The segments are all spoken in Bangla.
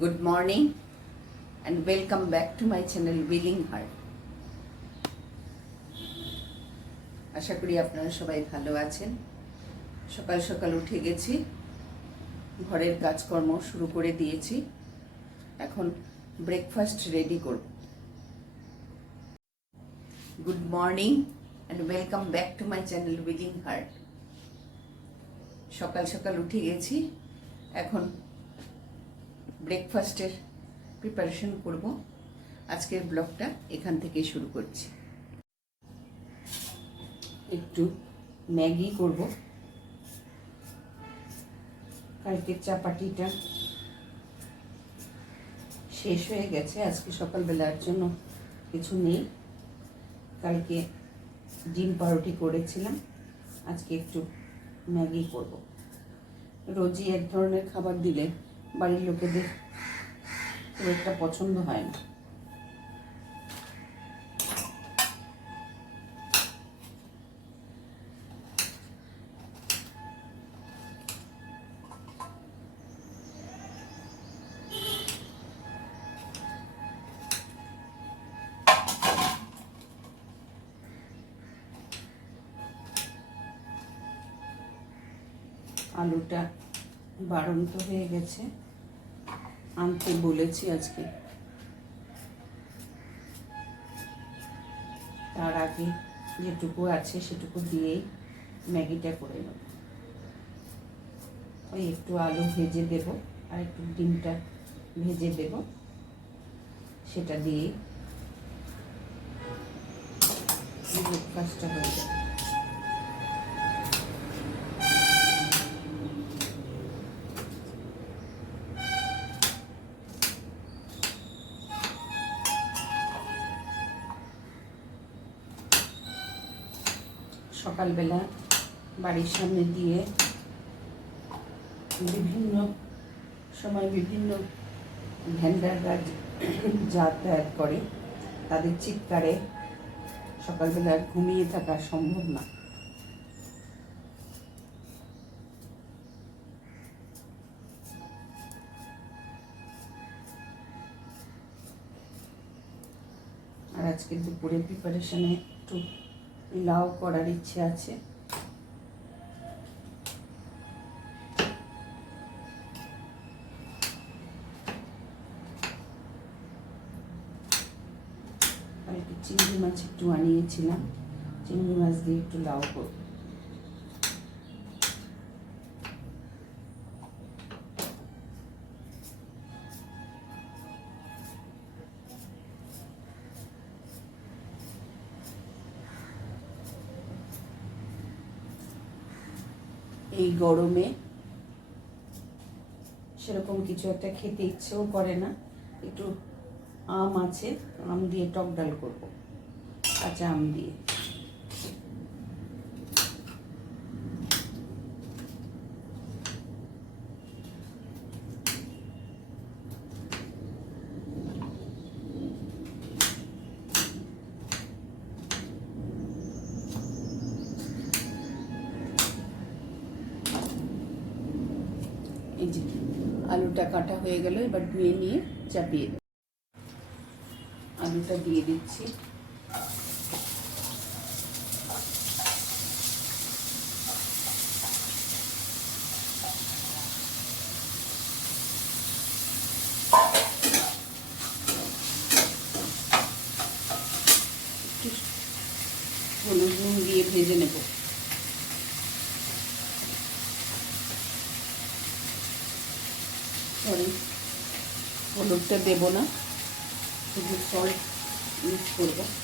Good morning and welcome back to my channel willing heart আশা করি আপনারা সবাই ভালো আছেন। সকাল সকাল উঠে গেছি, ঘরের কাজকর্ম শুরু করে দিয়েছি। এখন ব্রেকফাস্ট রেডি করব। Good morning and welcome back to my channel willing heart সকাল সকাল উঠে গেছি, এখন ব্রেকফাস্টের প্রিপারেশন করব। আজকের ব্লগটা এখান থেকে শুরু করছি। একটু ম্যাগি করব। কালকের চাপাটিটা শেষ হয়ে গেছে। আজকে সকালবেলার জন্য কিছু নেই। কালকে ডিম পাউরুটি করেছিলাম। আজকে একটু ম্যাগি করব। রোজই এক ধরনের খাবার দিলে বাড়ির লোকেদের খুব একটা পছন্দ হয় না। বাড়ন্ত হয়ে গেছে। আনতে বলেছি আজকে। তার আগে যেটুকু আছে সেটুকু দিয়েই ম্যাগিটা করে নেব। ওই একটু আলু ভেজে দেব আর একটু ডিমটা ভেজে দেব। সেটা দিয়েই। ব্রেকফাস্টটা হয়ে যাবে। সকালবেলা বাড়ির সামনে দিয়ে বিভিন্ন সময় বিভিন্ন ভ্যান্ডাররা যাতায়াত করে, তাদের চিৎকারে সকালবেলা ঘুমিয়ে থাকা সম্ভব না। আর আজকে দুপুরে প্রিপারেশনে একটু লাউ করার ইচ্ছে আছে। আর একটু চিংড়ি মাছ একটু আনিয়েছিলাম। চিংড়ি মাছ দিয়ে একটু লাউ করব। এই গরমে সেরকম কিছু একটা খেতে ইচ্ছেও করে না। একটু আম আছে, আম দিয়ে টক ডাল করব, কাঁচা আম দিয়ে এই যে আলুটা কাটা হয়ে গেল, এবার ধুয়ে নিয়ে চাপিয়ে দেব। আলুটা দিয়ে দিচ্ছি। হলুদ নুন দিয়ে ভেজে নেব সরি হলুদটা দেবো না। শুধু সল্ট ইউজ করব।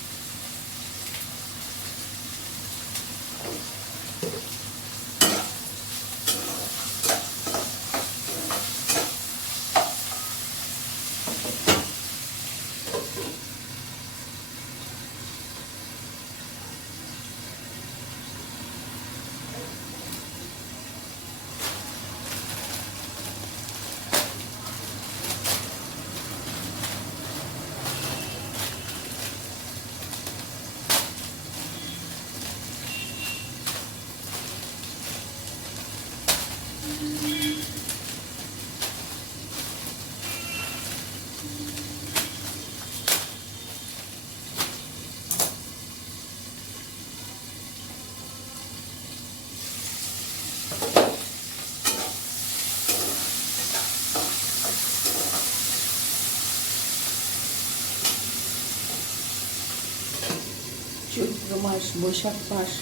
চৈত্র মাস, বৈশাখ মাস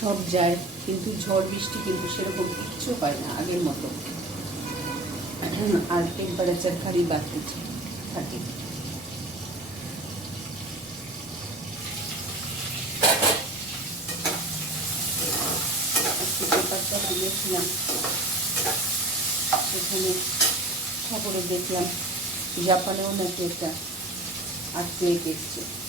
সব যায়, কিন্তু ঝড় বৃষ্টি কিন্তু সেরকম কিচ্ছু হয় না আগের মতো। আর টেম্পারেচার খালি বাড়তেছে থাকে। পেপারটা সেখানে খবরে দেখলাম, জাপানেও নাকি একটা আর্থকুয়েক এসছে।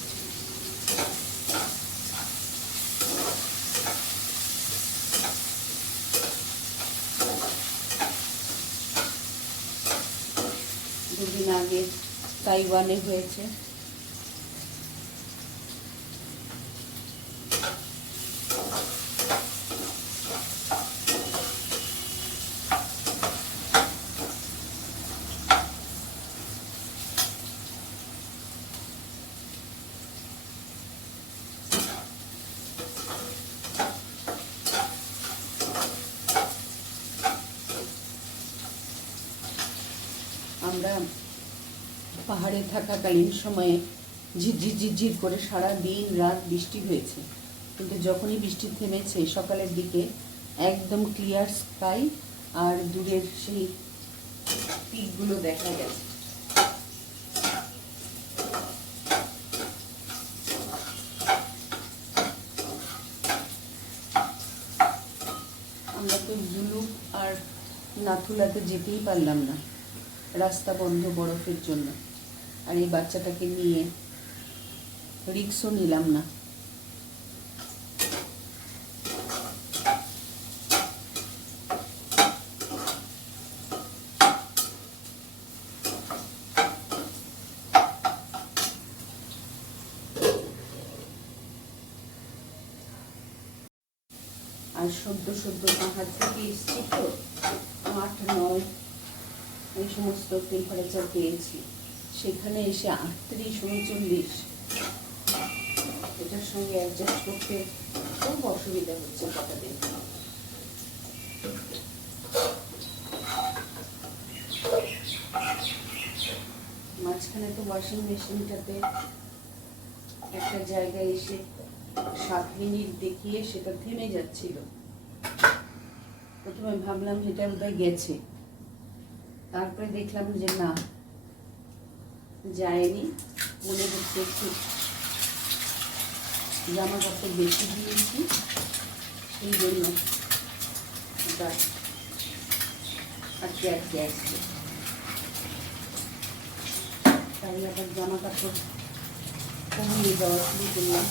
দুদিন আগে তাইওয়ানে হয়েছে আমরা পাহাড়ে থাকাকালীন সময়ে ঝিরঝির ঝিরঝির করে সারা দিন রাত বৃষ্টি হয়েছে। কিন্তু যখনই বৃষ্টি থেমেছে, সকালের দিকে একদম ক্লিয়ার স্কাই আর দূরের সেই পিকগুলো দেখা গেছে। আমরা তো জুলুক আর নাথুলাতে যেতেই পারলাম না। রাস্তা বন্ধ বরফের জন্য। আর এই বাচ্চাটাকে নিয়ে রিক্সও নিলাম না। আর সদ্য সদ্য পাহাড় থেকে এসছি তো আট নয়, এই সমস্ত টেম্পারেচার পেয়েছি। সেখানে এসে আটত্রিশ উনচল্লিশ। এটার সঙ্গে অ্যাডজাস্ট করতে খুব অসুবিধা হচ্ছে কথাদের মাঝখানে তো ওয়াশিং মেশিনটাতে একটা জায়গায় এসে সাত মিনিট দেখিয়ে সেটা থেমে যাচ্ছিল। প্রথমে ভাবলাম সেটা বোধহয় গেছে। তারপরে দেখলাম যে না যায়নি মনে হচ্ছে একটু জামা কাপড় বেশি দিয়েছি, সেই জন্য ওটা আটকে আটকে আসছে তাই আবার জামা কাপড় কমিয়ে দেওয়া শুরু করলাম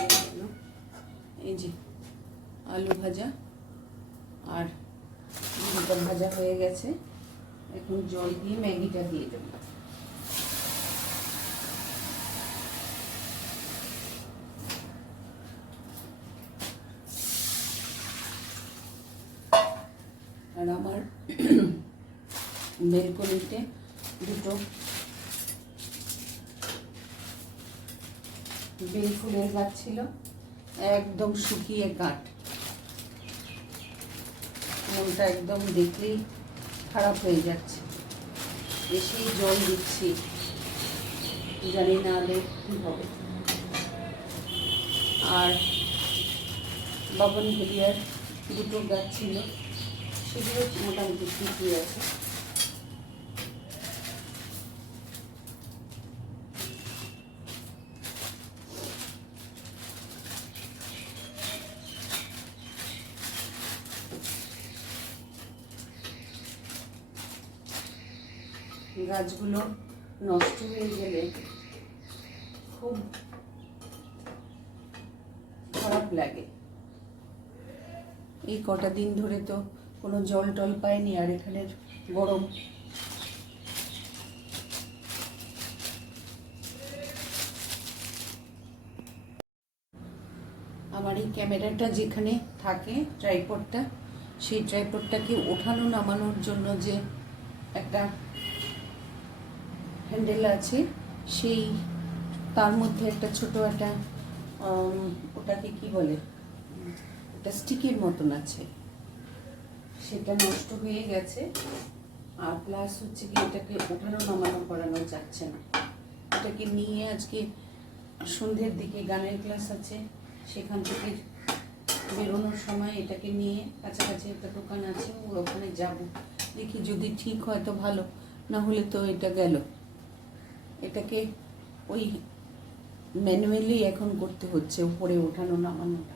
এই হলো, এই যে আলু ভাজা আর ডিমটা ভাজা হয়ে গেছে। এখন জল দিয়ে ম্যাগিটা দিয়ে দেবো। আর আমার বেলকনিতে দুটো বেল ফুলের গাছ ছিল, একদম শুকিয়ে কাঠ মনটা একদম দেখলেই খারাপ হয়ে যাচ্ছে। বেশি জল দিচ্ছি। জানি না হলে কী হবে। আর বাবন ভেলিয়ার দুটো গাছ ছিল, সেগুলো মোটামুটি ঠিকই আছে। গাছগুলো নষ্ট হয়ে গেলে খুব খারাপ লাগে। এই কটা দিন ধরে তো কোনো জল টল পায়নি, আর এখানের গরম। আমার এই ক্যামেরাটা যেখানে থাকে ট্রাইপডটা, সেই ট্রাইপডটাকে ওঠানো নামানোর জন্য যে একটা হ্যান্ডেল আছে। সেই, তার মধ্যে একটা ছোট একটা ওটাকে কি বলে? একটা স্টিকের মতন আছে। সেটা নষ্ট হয়ে গেছে। আর প্লাস হচ্ছে কি, এটাকে ওঠানো নামানো করানো যাচ্ছে না। এটাকে নিয়ে আজকে সন্ধ্যের দিকে গানের ক্লাস আছে। সেখান থেকে বেরোনোর সময় এটাকে নিয়ে কাছাকাছি একটা দোকান আছে ওখানে যাব। দেখি যদি ঠিক হয় তো ভালো, না হলে তো এটা গেল। এটাকে ওই ম্যানুয়ালি এখন করতে হচ্ছে, উপরে ওঠানো, নামানোটা।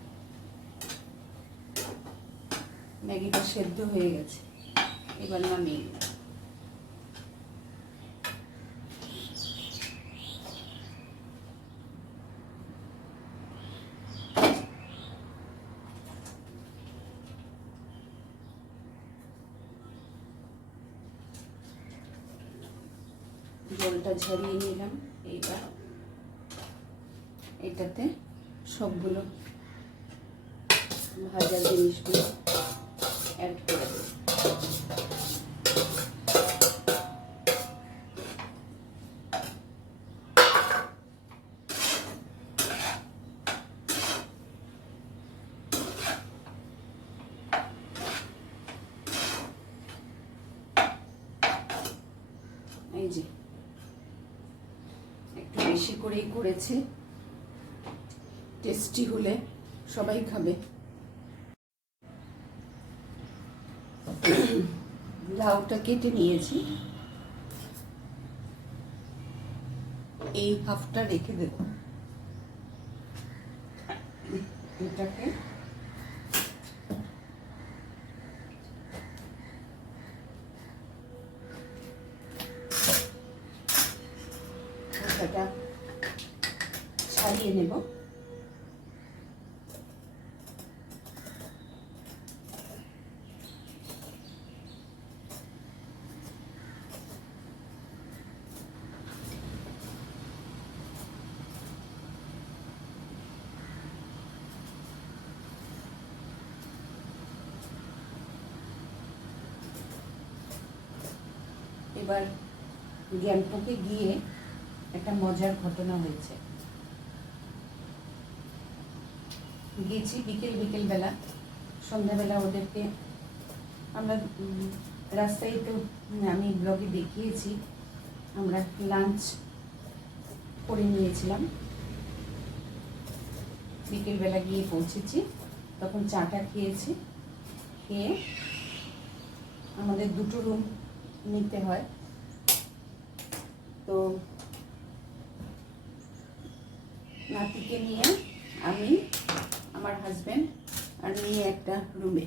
ম্যাগিটা সেদ্ধ হয়ে গেছে। এবার নামিয়ে নেব। জলটা ঝরিয়ে নিলাম এইবার এটাতে সবগুলো ভাজার জিনিসগুলো অ্যাড করে দেব এই যে একটু বেশি করেই করেছি টেস্টি হলে সবাই খাবে। লাউটা কেটে নিয়েছি। এই হাফটা রেখে দেব। এটাকে খোসাটা ছাড়িয়ে নেব এবার গ্যাংটকে গিয়ে একটা মজার ঘটনা হয়েছে। গেছি বিকেল বিকেল বেলা সন্ধ্যাবেলা ওদেরকে আমরা রাস্তায় তো আমি ব্লগে দেখিয়েছি, আমরা লাঞ্চ করে নিয়েছিলাম। বিকেলবেলা গিয়ে পৌঁছেছি, তখন চাটা খেয়েছি, খেয়ে আমাদের দুটো রুম নিতে হয়। তো নাতিকে নিয়ে আমি, আমার হাজব্যান্ড আর নিয়ে একটা রুমে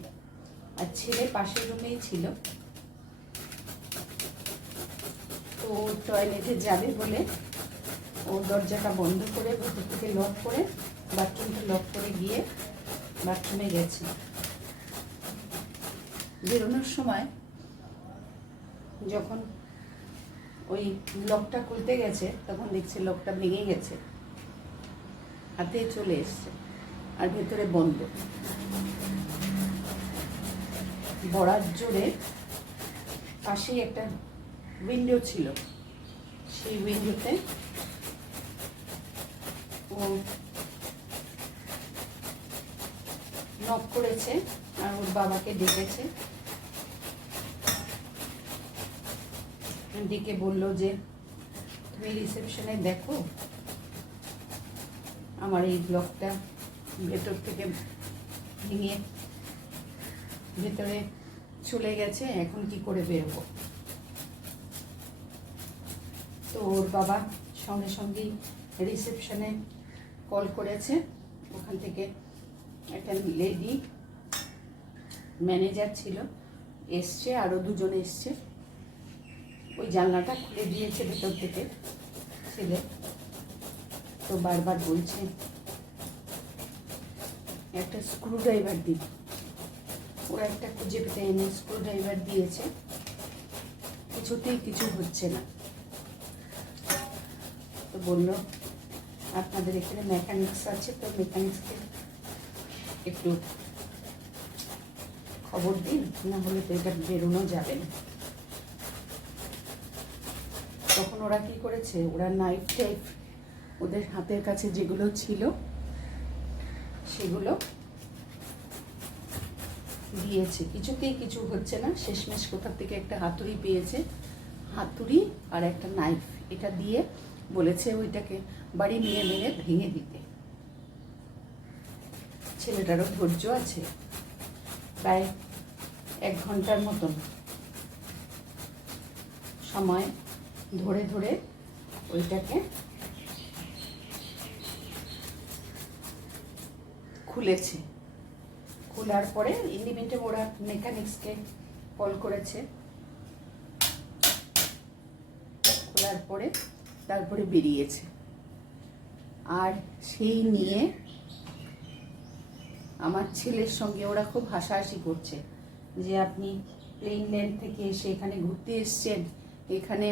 আর ছেলে পাশের রুমেই ছিল। তো টয়লেটে যাবে বলে ও দরজাটা বন্ধ করে ভেতর থেকে লক করে বাথরুমটা লক করে গিয়ে বাথরুমে গেছে। বেরোনোর সময় যখন ওই লকটা খুলতে গেছে, তখন দেখছে লকটা ভেঙে গেছে। হাতে চলে এসছে, আর ভেতরে বন্ধ। বড়ার জোরে পাশেই একটা উইন্ডো ছিল। সেই উইন্ডোতে ও নক করেছে, আর ওর বাবাকে ডেকেছে। ডেকে বলল যে, তুমি রিসেপশনে দেখো? আমার এই ব্লকটা ভেতর থেকে ভেঙে ভেতরে চলে গেছে, এখন কি করে বেরোবো? তো ওর বাবা সঙ্গে সঙ্গেই রিসেপশনে কল করেছে। ওখান থেকে একটা লেডি ম্যানেজার ছিল, এসছে আরও দুজন এসছে। ওই জানলাটা খুলে দিয়েছে ভেতর থেকে। ছেলে তো বারবার বলছে, একটা স্ক্রু ড্রাইভার দিন। ওরা একটা খুঁজে পেতে এনে স্ক্রু ড্রাইভার দিয়েছে। কিছুতেই কিছু হচ্ছে না। তো বলল, আপনাদের এখানে মেকানিক্স আছে, তো মেকানিক্সকে একটু খবর দিন, না হলে তো এটা বেরোনো যাবে না। তখন ওরা কি করেছে? ওরা নাইফ টাইফ ওদের হাতের কাছে যেগুলো ছিল, সেগুলো দিয়েছে। কিছুতেই কিছু হচ্ছে না। শেষমেশ কোথা থেকে একটা হাতুড়ি পেয়েছে। হাতুড়ি আর একটা নাইফ এটা দিয়ে বলেছে ওইটাকে বাড়ি মেরে মেরে ভেঙে দিতে। ছেলেটারও ধৈর্য আছে। প্রায় এক ঘণ্টার মতন সময় ধরে ধরে ওইটাকে খুলেছে। খোলার পরে ইন্ডিমেন্টে ওরা মেকানিক্সকে কল করেছে। খোলার পরে তারপরে বেরিয়েছে। আর সেই নিয়ে আমার ছেলের সঙ্গে ওরা খুব হাসাহাসি করছে যে আপনি প্লেন ল্যান্ড থেকে এসে এখানে ঘুরতে এসছেন। এখানে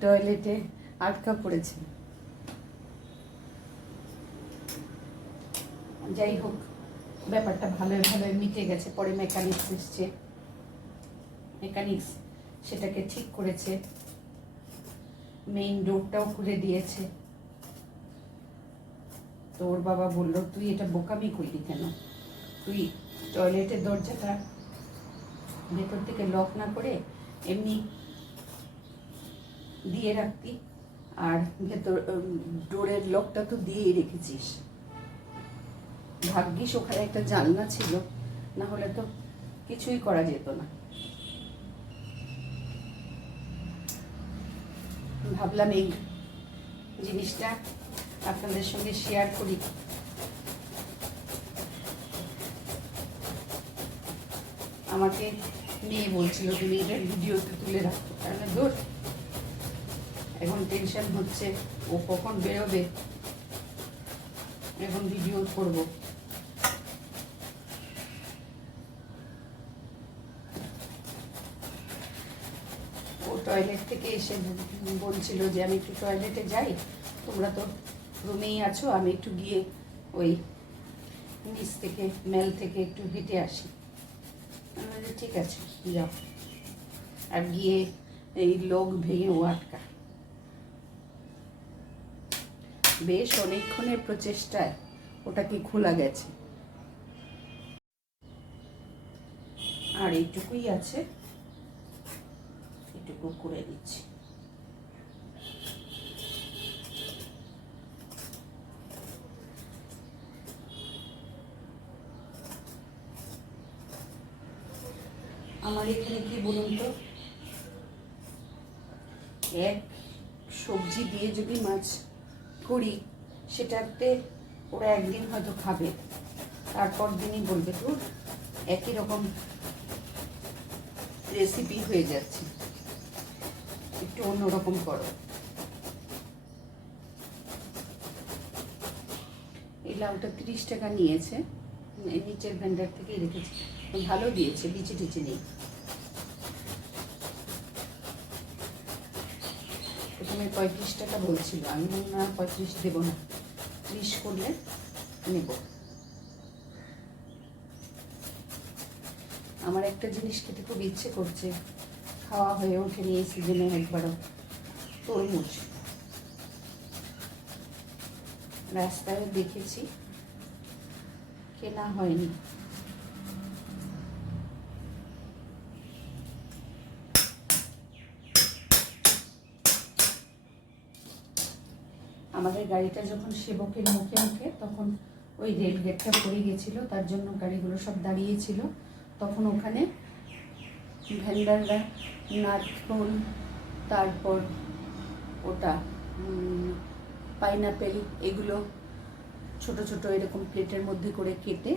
টয়লেটে আটকা পড়েছেন যাই হোক, ব্যাপারটা ভালোই ভালোই মিটে গেছে। পরে মেকানিক্স এসছে। মেকানিক্স সেটাকে ঠিক করেছে। মেইন ডোরটাও খুলে দিয়েছে। তো ওর বাবা বলল, তুই এটা বোকামি করলি কেন? তুই টয়লেটের দরজাটা ভেতর থেকে লক না করে এমনি দিয়ে রাখতি আর ভেতর ডোরের লকটা তো দিয়েই রেখেছিস। ভাগ্যিস ওখানে একটা জানলা ছিল, না হলে তো কিছুই করা যেত না। ভাবলাম এই জিনিসটা আপনাদের সঙ্গে শেয়ার করি। আমাকে মেয়ে বলছিল তুমি এটা ভিডিওতে তুলে রাখো। তাহলে ধর এখন টেনশন হচ্ছে, ও কখন বেরোবে? এখন ভিডিও করব। ও টয়লেট থেকে এসে বলছিল যে, আমি একটু টয়লেটে যাই, তোমরা তো রুমেই আছো, আমি একটু গিয়ে ওই নিচ থেকে, মেল থেকে একটু হেঁটে আসি। ঠিক আছে, যাও। আর গিয়ে এই লোক ভেঙে ও আটকা বেশ অনেকক্ষণের প্রচেষ্টায় ওটাকে খোলা গেছে। আর এইটুকুই আছে। এটুকু করে দিচ্ছি। আমার এখানে কি বলুন তো? এক সবজি দিয়ে যদি মাছ করি, সেটাতে ওরা একদিন হয়তো খাবে। তারপর দিনই বলবে তো একই রকম রেসিপি হয়ে যাচ্ছে। একটু অন্যরকম করো। এই লাউটা তিরিশ টাকা নিয়েছে। নিচের ভেন্ডার থেকেই রেখেছি। ভালো দিয়েছে বিচি টিচি নেই। প্রথমে পঁয়ত্রিশ টাকা বলছিল। আমি না পঁয়ত্রিশ দেবো না। ত্রিশ করলে নেব। আমার একটা জিনিস খেতে খুব ইচ্ছে করছে। খাওয়া হয়ে ওঠেনি এই সিজনে একবারও তরমুজ। রাস্তায় দেখেছি, কেনা হয়নি। আমাদের গাড়িটা যখন সেবকের মুখে মুখে, তখন ওই রেল গেটটা পড়ে গেছিল, তার জন্য গাড়িগুলো সব দাঁড়িয়েছিল তখন ওখানে ভেন্ডাররা, নারকোল, তারপর ওটা পাইনাপেল, এগুলো ছোট ছোট এরকম প্লেটের মধ্যে করে কেটে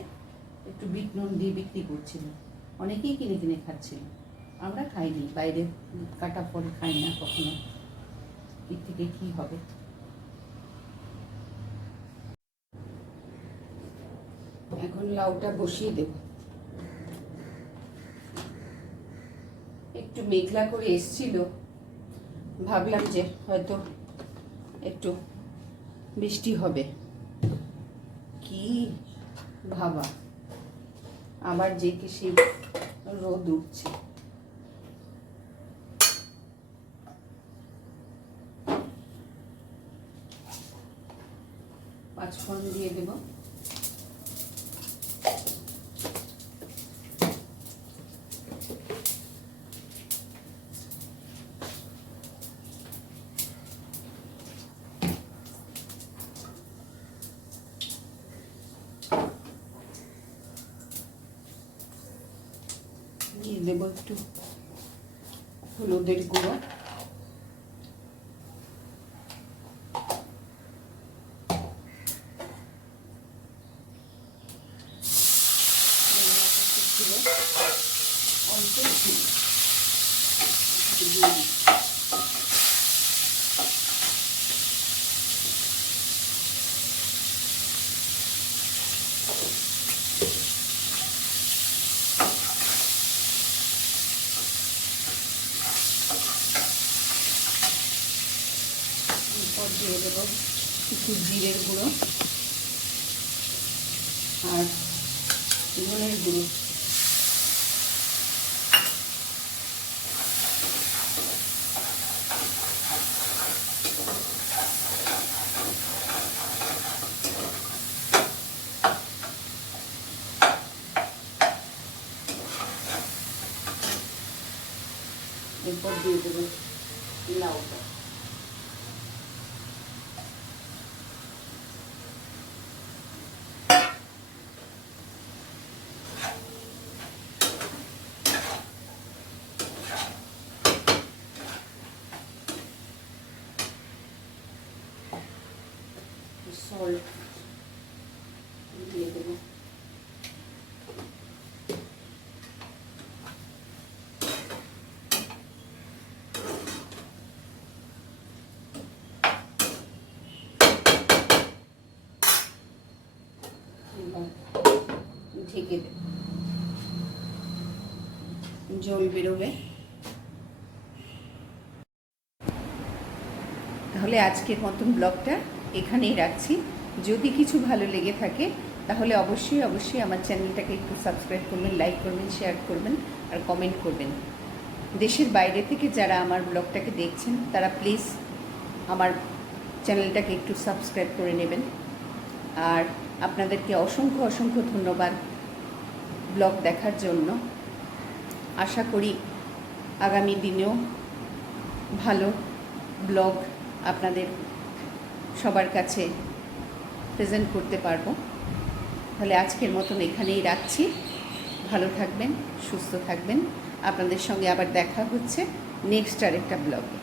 একটু বিট নুন দিয়ে বিক্রি করছিল। অনেকেই কিনে কিনে খাচ্ছিল। আমরা খাইনি, বাইরে কাটা ফল খাই না কখনো। এর থেকে কী হবে? এখন লাউটা বসিয়ে দেব। একটু মেঘলা করে এসছিল। ভাবলাম যে হয়তো একটু বৃষ্টি হবে। কি ভাবা? আবার যে কি সেই রোদ উঠছে। পাঁচফোড়ন দিয়ে দেব দিয়ে দেবো একটু হলুদের গুঁড়ো ছিল অল্প একটু দিয়ে দিই। এরপর দিয়ে দেবো কিছু জিরের গুঁড়ো আর ধনের গুঁড়ো এরপর দিয়ে দেবো লাউটা সল্ট দিয়ে দেবো। ঢেকে দেব। জল বেরোবে। তাহলে আজকের মতন ব্লগটা এখানেই রাখছি। যদি কিছু ভালো লেগে থাকে, তাহলে অবশ্যই অবশ্যই আমার চ্যানেলটাকে একটু সাবস্ক্রাইব করবেন লাইক করবেন শেয়ার করবেন, আর কমেন্ট করবেন। দেশের বাইরে থেকে যারা আমার ব্লগটাকে দেখছেন, তারা প্লিজ আমার চ্যানেলটাকে একটু সাবস্ক্রাইব করে নেবেন। আর আপনাদেরকে অসংখ্য অসংখ্য ধন্যবাদ ব্লগ দেখার জন্য। আশা করি আগামী দিনেও ভালো ব্লগ আপনাদের সবার কাছে প্রেজেন্ট করতে পারব। তাহলে আজকের মতন এখানেই রাখছি। ভালো থাকবেন, সুস্থ থাকবেন। আপনাদের সঙ্গে আবার দেখা হচ্ছে নেক্সট আর একটা ব্লগে